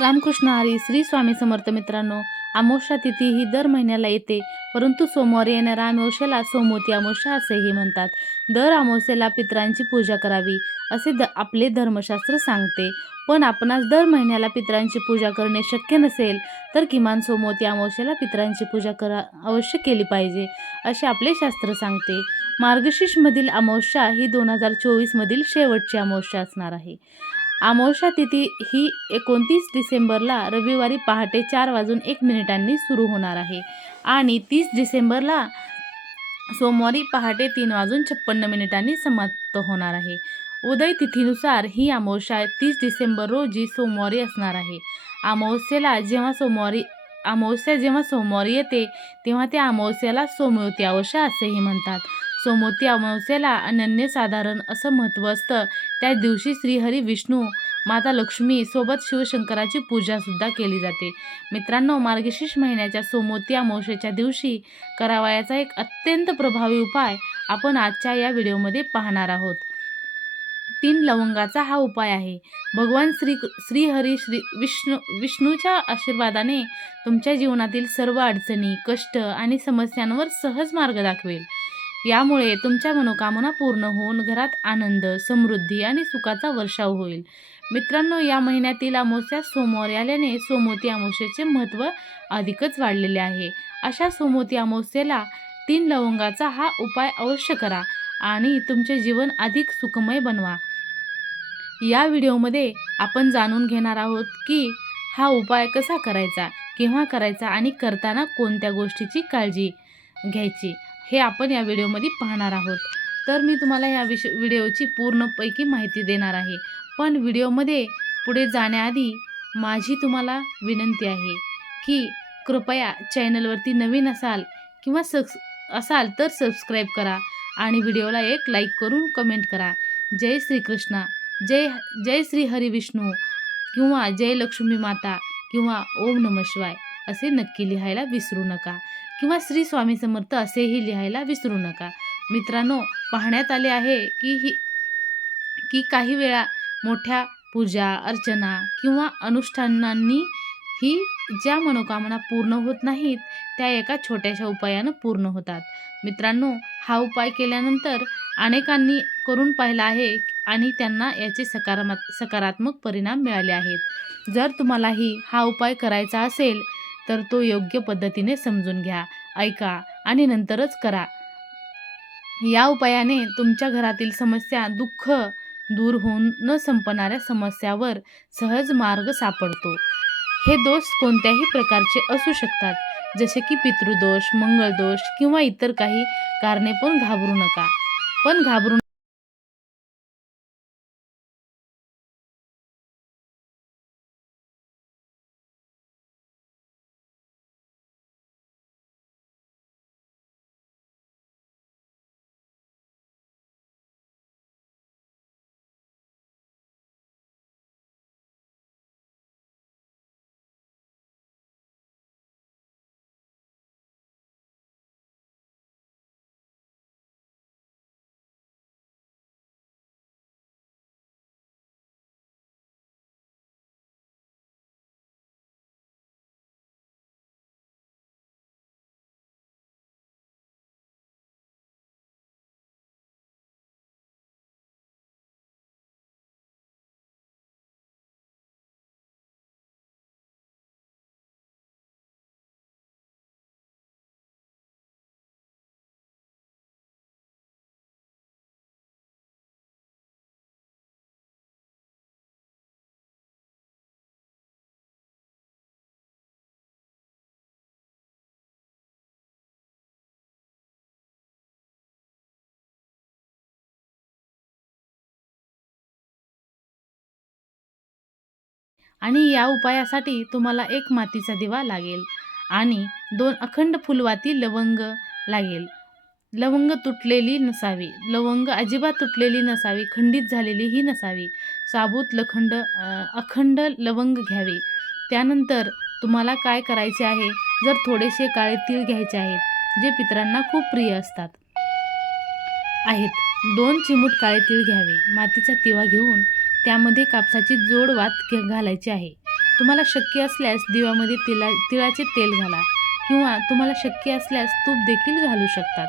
रामकृष्ण हरी श्री स्वामी समर्थ मित्रांनो अमावस्या तिथी ही दर महिन्याला येते परंतु सोमवारी येणाऱ्या अमावस्याला सोमवती अमावस्या असेही म्हणतात. दर अमावस्येला पितरांची पूजा करावी असे द आपले धर्मशास्त्र सांगते. पण आपणास दर महिन्याला पितरांची पूजा करणे शक्य नसेल तर किमान सोमवती आमोशेला पितरांची पूजा करा अवश्य केली पाहिजे असे आपले शास्त्र सांगते. मार्गशीर्षमधील अमावस्या ही दोन हजार चोवीसमधील शेवटची अमावस्या असणार आहे. अमावस्या तिथी ही एकोणतीस डिसेंबरला रविवारी पहाटे चार वाजून एक मिनिटांनी सुरू होणार आहे. आणि तीस डिसेंबरला सोमवारी पहाटे तीन वाजून छप्पन्न मिनिटांनी समाप्त होणार आहे. उदय तिथीनुसार ही अमावस्या तीस डिसेंबर रोजी सोमवारी असणार आहे. अमावस्येला जेव्हा सोमवारी अमावस्या जेव्हा सोमवारी येते तेव्हा त्या अमावस्याला सोमवती अमावस्या असेही म्हणतात. सोमवती अमावस्येला अनन्यसाधारण असं महत्त्व असतं. त्या दिवशी श्रीहरी विष्णू माता लक्ष्मी सोबत शिवशंकराची पूजासुद्धा केली जाते. मित्रांनो मार्गशीर्ष महिन्याच्या सोमवती अमावस्येच्या दिवशी करावयाचा एक अत्यंत प्रभावी उपाय आपण आजच्या या व्हिडिओमध्ये पाहणार आहोत. तीन लवंगाचा हा उपाय आहे. भगवान श्री श्रीहरी श्री विष्णू विष्णूच्या आशीर्वादाने तुमच्या जीवनातील सर्व अडचणी कष्ट आणि समस्यांवर सहज मार्ग दाखवेल. यामुळे तुमच्या मनोकामना पूर्ण होऊन घरात आनंद समृद्धी आणि सुखाचा वर्षाव होईल. मित्रांनो या महिन्यातील अमावस्या सोमवारी आल्याने सोमवती अमावस्येचे महत्त्व अधिकच वाढलेले आहे. अशा सोमवती अमावस्येला तीन लवंगाचा हा उपाय अवश्य करा आणि तुमचे जीवन अधिक सुखमय बनवा. या व्हिडिओमध्ये आपण जाणून घेणार आहोत की हा उपाय कसा करायचा केव्हा करायचा आणि करताना कोणत्या गोष्टीची काळजी घ्यायची. हे आपण या व्हिडिओमध्ये पाहणार आहोत. तर मी तुम्हाला या विष व्हिडिओची पूर्णपैकी माहिती देणार आहे. पण व्हिडिओमध्ये पुढे जाण्याआधी माझी तुम्हाला विनंती आहे की कृपया चॅनलवरती नवीन असाल किंवा सक्स असाल तर सबस्क्राईब करा आणि व्हिडिओला एक लाईक करून कमेंट करा. जय श्रीकृष्णा. जय जय श्री हरी विष्णू किंवा जय लक्ष्मी माता किंवा ओम नम शिवाय असे नक्की लिहायला विसरू नका. किंवा श्री स्वामी समर्थ असेही लिहायला विसरू नका. मित्रांनो पाहण्यात आले आहे की ही की काही वेळा मोठ्या पूजा अर्चना किंवा अनुष्ठानांनी ही ज्या मनोकामना पूर्ण होत नाहीत त्या एका छोट्याशा उपायानं पूर्ण होतात. मित्रांनो हा उपाय केल्यानंतर अनेकांनी करून पाहिला आहे आणि त्यांना याचे सकारात्मक सकारात्मक परिणाम मिळाले आहेत. जर तुम्हालाही हा उपाय करायचा असेल तर तो योग्य पद्धतीने समजून घ्या ऐका आणि नंतरच करा. या उपायाने तुमच्या घरातील समस्या दुःख दूर होऊन न संपणाऱ्या समस्यावर सहज मार्ग सापडतो. हे दोष कोणत्याही प्रकारचे असू शकतात जसे की पितृदोष मंगळदोष किंवा इतर काही कारणे पण घाबरू नका. पण घाबरू आणि या उपायासाठी तुम्हाला एक मातीचा दिवा लागेल आणि दोन अखंड फुलवाती लवंग लागेल. लवंग तुटलेली नसावी. लवंग अजिबात तुटलेली नसावी. खंडित झालेलीही नसावी. साबूत लखंड अखंड लवंग घ्यावे. त्यानंतर तुम्हाला काय करायचे आहे? जर थोडेसे काळे तीळ घ्यायचे आहेत जे पितरांना खूप प्रिय असतात. आहेत. दोन चिमूट काळे तीळ घ्यावे. मातीचा तिवा घेऊन त्यामध्ये कापसाची जोड वात घालायची आहे. तुम्हाला शक्य असल्यास दिव्यामध्ये तिला तिळाचे तेल घाला किंवा तुम्हाला शक्य असल्यास तूप देखील घालू शकतात.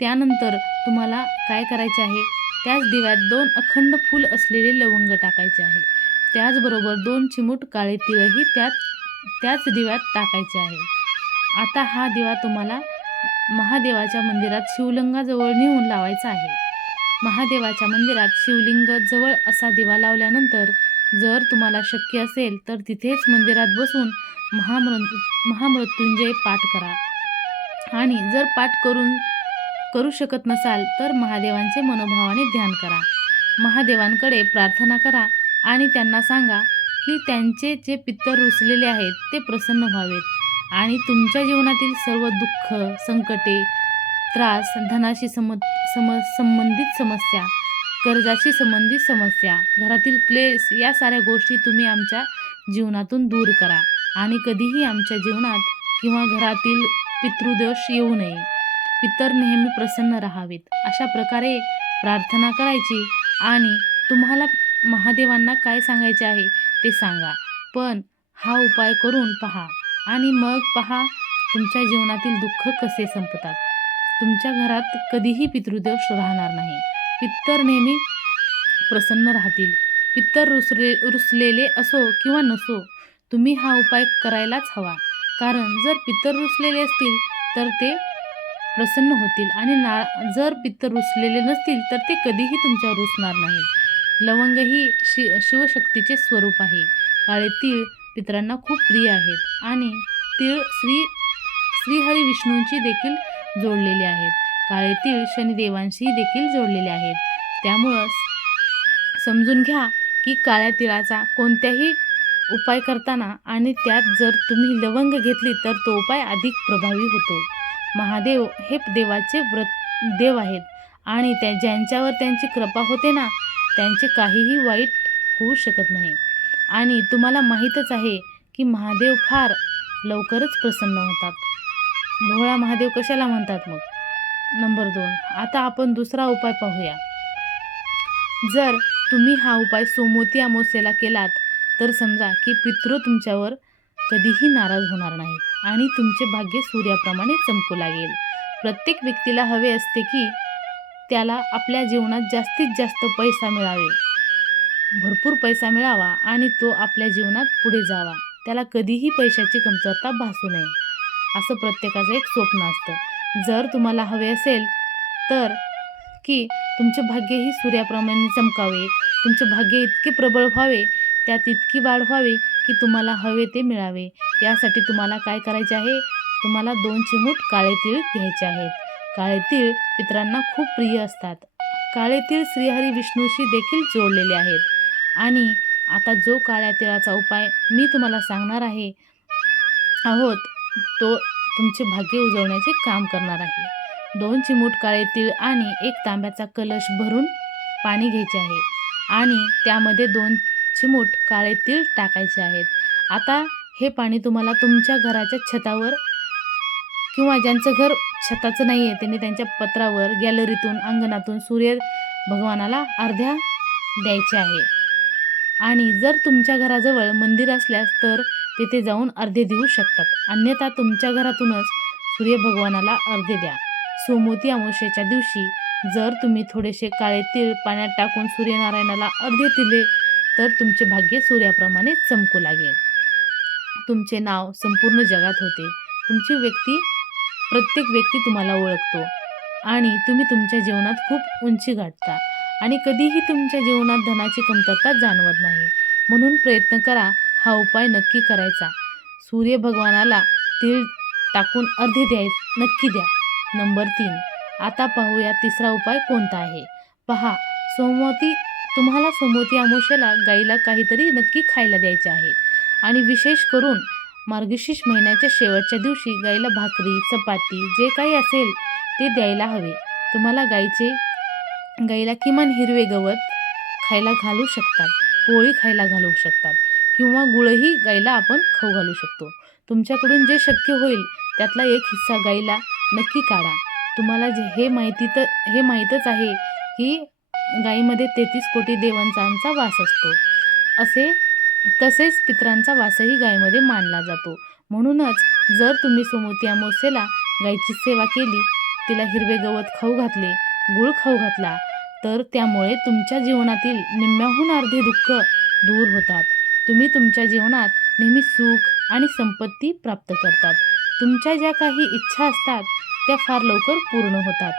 त्यानंतर तुम्हाला काय करायचे आहे? त्याच दिव्यात दोन अखंड फूल असलेले लवंग टाकायचे आहे. त्याचबरोबर दोन चिमूट काळे तिळही त्यात त्याच दिव्यात टाकायचे आहे. आता हा दिवा तुम्हाला महादेवाच्या मंदिरात शिवलिंगाजवळ नेऊन लावायचा आहे. महादेवाच्या मंदिरात शिवलिंग जवळ असा दिवा लावल्यानंतर जर तुम्हाला शक्य असेल तर तिथेच मंदिरात बसून महामृ महामृत्युंजय पाठ करा. आणि जर पाठ करून करू शकत नसाल तर महादेवांचे मनोभावाने ध्यान करा. महादेवांकडे प्रार्थना करा आणि त्यांना सांगा की त्यांचे जे पित्तर रुसलेले आहेत ते प्रसन्न व्हावेत आणि तुमच्या जीवनातील सर्व दुःख संकटे त्रास धनाशी सम सम संबंधित समस्या कर्जाशी संबंधित समस्या घरातील क्लेश या साऱ्या गोष्टी तुम्ही आमच्या जीवनातून दूर करा. आणि कधीही आमच्या जीवनात किंवा घरातील पितृदोष येऊ नये. पितर नेहमी प्रसन्न राहावेत. अशा प्रकारे प्रार्थना करायची आणि तुम्हाला महादेवांना काय सांगायचे आहे ते सांगा. पण हा उपाय करून पहा आणि मग पहा तुमच्या जीवनातील दुःख कसे संपतात. तुमच्या घरात कधीही पितृदोष राहणार नाही. पित्तर नेहमी प्रसन्न राहतील. पित्तर रुसले रुसलेले असो किंवा नसो तुम्ही हा उपाय करायलाच हवा. कारण जर पित्तर रुसलेले असतील तर ते प्रसन्न होतील आणि ना जर पित्तर रुसलेले नसतील तर ते कधीही तुमच्यावर रुसणार नाही. लवंग ही शि शिवशक्तीचे स्वरूप आहे. काळे तीळ पितरांना खूप प्रिय आहेत आणि तीळ श्री श्रीहरी विष्णूंची देखील जोडलेले आहेत. काळे तीळ शनिदेवांशी देखील जोडलेले आहेत. त्यामुळं समजून घ्या की काळ्या तिळाचा कोणत्याही उपाय करताना आणि त्यात जर तुम्ही लवंग घेतली तर तो उपाय अधिक प्रभावी होतो. महादेव हे देवाचे व्रत देव आहेत आणि त्या ज्यांच्यावर त्यांची कृपा होते ना त्यांचे काहीही वाईट होऊ शकत नाही. आणि तुम्हाला माहीतच आहे की महादेव फार लवकरच प्रसन्न होतात. भोळा महादेव कशाला म्हणतात मग? नंबर दोन आता आपण दुसरा उपाय पाहूया. जर तुम्ही हा उपाय सोमवती अमावस्येला केलात तर समजा की पितृ तुमच्यावर कधीही नाराज होणार नाहीत आणि तुमचे भाग्य सूर्याप्रमाणे चमकू लागेल. प्रत्येक व्यक्तीला हवे असते की त्याला आपल्या जीवनात जास्तीत जास्त पैसा मिळावे. भरपूर पैसा मिळावा आणि तो आपल्या जीवनात पुढे जावा. त्याला कधीही पैशाची कमतरता भासू नये. असं प्रत्येकाचं एक स्वप्न असतं. जर तुम्हाला हवे असेल तर की तुमचे भाग्य ही सूर्याप्रमाणे चमकावे तुमचे भाग्य इतके प्रबळ व्हावे त्यात इतकी वाढ व्हावी की तुम्हाला हवे ते मिळावे. यासाठी तुम्हाला काय करायचे आहे? तुम्हाला दोन चिमूट काळे तीळ घ्यायचे आहेत. काळे तीळ पित्रांना खूप प्रिय असतात. काळे तीळ श्रीहरी विष्णूशी देखील जोडलेले आहेत. आणि आता जो काळ्या तिळाचा उपाय मी तुम्हाला सांगणार आहे आहोत. तो तुमचे भाग्य उजवण्याचे काम करणार आहे. दोन चिमूट काळे तीळ आणि एक तांब्याचा कलश भरून पाणी घ्यायचे आहे आणि त्यामध्ये दोन चिमूट काळे तीळ टाकायचे आहेत. आता हे पाणी तुम्हाला तुमच्या घराच्या छतावर किंवा ज्यांचं घर छताचं नाही आहे त्यांनी त्यांच्या पत्रावर गॅलरीतून अंगणातून सूर्य भगवानाला अर्ध्या द्यायचे आहे. आणि जर तुमच्या घराजवळ मंदिर असल्यास तर तिथे जाऊन अर्धे देऊ शकतात. अन्यथा तुमच्या घरातूनच सूर्यभगवानाला अर्धे द्या. सोमवती अमावस्येच्या दिवशी जर तुम्ही थोडेसे काळे तीळ पाण्यात टाकून सूर्यनारायणाला अर्धे दिले तर तुमचे भाग्य सूर्याप्रमाणे चमकू लागेल. तुमचे नाव संपूर्ण जगात होते. तुमची व्यक्ती प्रत्येक व्यक्ती तुम्हाला ओळखतो. आणि तुम्ही तुमच्या जीवनात खूप उंची गाठता. आणि कधीही तुमच्या जीवनात धनाची कमतरता जाणवत नाही. म्हणून प्रयत्न करा हा उपाय नक्की करायचा. सूर्य भगवानाला तीळ टाकून अर्धे द्याय नक्की द्या. नंबर तीन. आता पाहूया तिसरा उपाय कोणता आहे? पहा सोमवती तुम्हाला सोमवती अमावस्येला गाईला काहीतरी नक्की खायला द्यायचे आहे. आणि विशेष करून मार्गशीर्ष महिन्याच्या शेवटच्या दिवशी गाईला भाकरी चपाती जे काही असेल ते द्यायला हवे. तुम्हाला गाईचे गाईला किमान हिरवे गवत खायला घालू शकतात पोळी खायला घालू शकतात. किंवा गुळही गाईला आपण खाऊ घालू शकतो. तुमच्याकडून जे शक्य होईल त्यातला एक हिस्सा गाईला नक्की काढा. तुम्हाला जे हे माहिती तर हे माहीतच आहे की गाईमध्ये तेहतीस कोटी देवांचांचा वास असतो. असे तसेच पितरांचा वासही गायीमध्ये मानला जातो. म्हणूनच जर तुम्ही सोमवती अमावस्येला गायीची सेवा केली तिला हिरवे गवत खाऊ घातले गुळ खाऊ घातला तर त्यामुळे तुमच्या जीवनातील निम्म्याहून अर्धे दुःख दूर होतात. तुम्ही तुमच्या जीवनात नेहमी सुख आणि संपत्ती प्राप्त करतात. तुमच्या ज्या काही इच्छा असतात त्या फार लवकर पूर्ण होतात.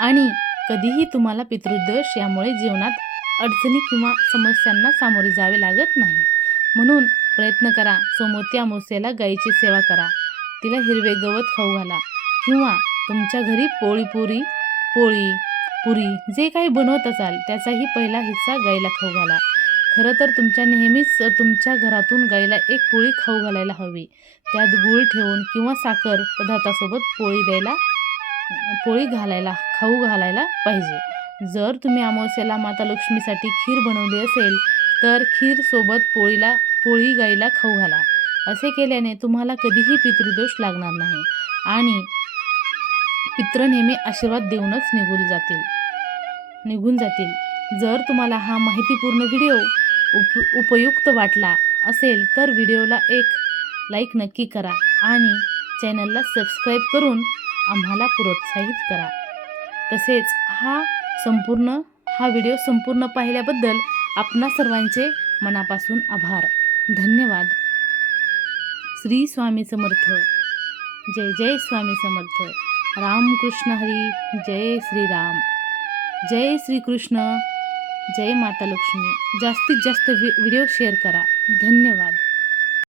आणि कधीही तुम्हाला पितृदोष यामुळे जीवनात अडचणी किंवा समस्यांना सामोरे जावे लागत नाही. म्हणून प्रयत्न करा सोमवती मोसेला गायीची सेवा करा. तिला हिरवे गवत खाऊ घाला. किंवा तुमच्या घरी पोळी पुरी पोळी पुरी जे काही बनवत असाल त्याचाही पहिला हिस्सा गाईला खाऊ घाला. खरं तर तुमच्या नेहमीच तुमच्या घरातून गाईला एक पोळी खाऊ घालायला हवी. त्यात गूळ ठेवून किंवा साखर पदार्थासोबत पोळी द्यायला पोळी घालायला खाऊ घालायला पाहिजे. जर तुम्ही अमावस्येला माता लक्ष्मीसाठी खीर बनवली असेल तर खीर सोबत पोळीला पोळी गाईला खाऊ घाला. असे केल्याने तुम्हाला कधीही पितृदोष लागणार नाही आणि पित्र नेहमी आशीर्वाद देऊनच निघून जातील. निघून जातील. जर तुम्हाला हा माहितीपूर्ण व्हिडिओ उप उपयुक्त वाटला असेल तर व्हिडिओला एक लाईक नक्की करा आणि चॅनलला सबस्क्राईब करून आम्हाला प्रोत्साहित करा. तसेच हा संपूर्ण हा व्हिडिओ संपूर्ण पाहिल्याबद्दल आपणा सर्वांचे मनापासून आभार. धन्यवाद. श्री स्वामी समर्थ. जय जय स्वामी समर्थ. रामकृष्ण हरी. जय श्रीराम. जय श्रीकृष्ण. जय माता लक्ष्मी. जास्तीत जास्त व्हि व्हिडिओ शेअर करा. धन्यवाद.